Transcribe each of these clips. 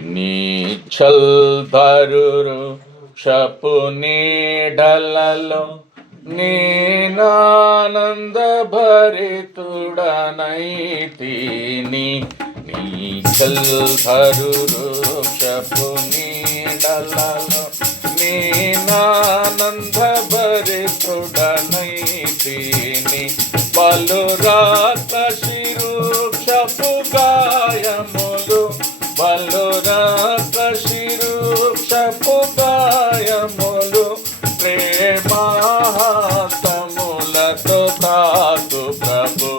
నీచల్ ధరురు షపు నీడలలో నేనానంద భరితుడనైతిని. నీచల్ ధరురు షపు నీడలలో నేనానంద భరితుడనైతిని. బలురాత శిరుక్షపు గాయములు బలురాత శిరుక్షపు గాయములు ప్రేమాహస్తములతో తాకు ప్రభు.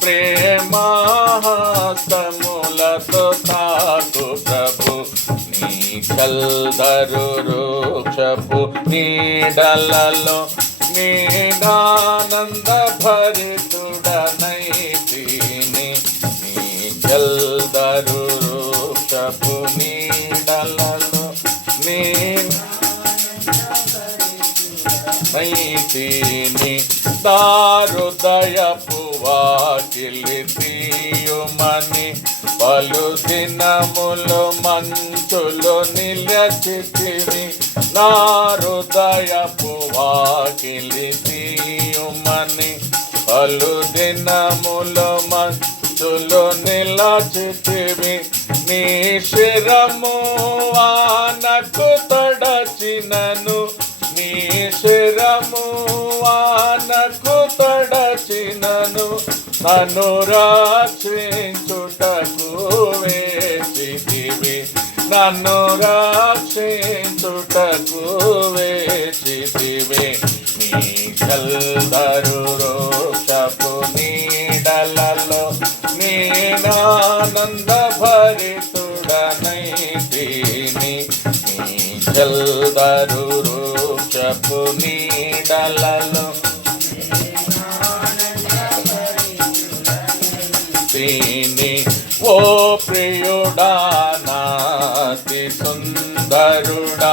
ప్రేమాహస్తములతో తాకు ప్రభు. నీచల్ వృక్షపు నీడలలో నేనానంద భరితుడనైతిని. నీచల్ వృక్షపు నీడలలో నేనైతిని. దారుదయపు వాకిలి తీయుమని పలు దినములు మంచులు నిలచితివి. నా హృదయపు వాకిలి తీయుమని పలు దినములు మంచులు నిలచితివి. నీ శిరము వానకు తడచినను నీ శిరము వానకు తడచినను నన్ను రక్షించుటకు వేచితివి. నన్ను రక్షించుటకు వేచితివి. నీచల్ వృక్షపు నీడలలో నేనానంద భరితుడనైతిని. నీచల్ వృక్షపు నీడలలో ఓ ప్రియుడా నాతి సుందరుడా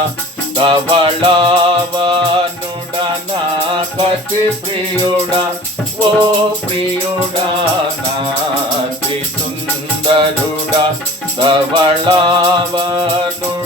ధవళావనుడా నా కటి ప్రియుడా. ఓ ప్రియుడా నాతి సుందరుడా ధవళావనుడా